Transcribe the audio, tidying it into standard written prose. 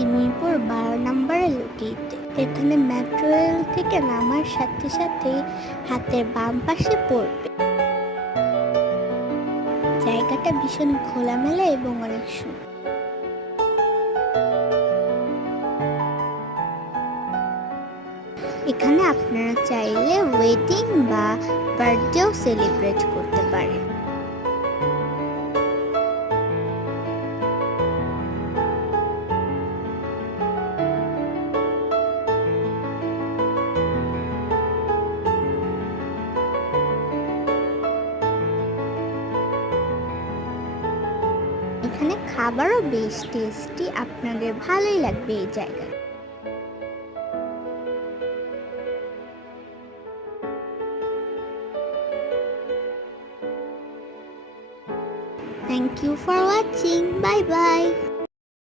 তিমিরপুর 12 নম্বরে লোকেট। এখানে metro rail থেকে নামার সাথে সাথে হাতের বাম পাশে পড়বে। জায়গাটা ভীষণ খোলামেলা এবং অনেক সুন্দর। এখানে আপনারা চাইলে ওয়েডিং বা বার্থডেও সেলিব্রেট করতে পারেন। এখানে খাবারও বেশ টেস্টি, আপনাদের ভালোই লাগবে এই জায়গায়। Thank you for watching. Bye bye.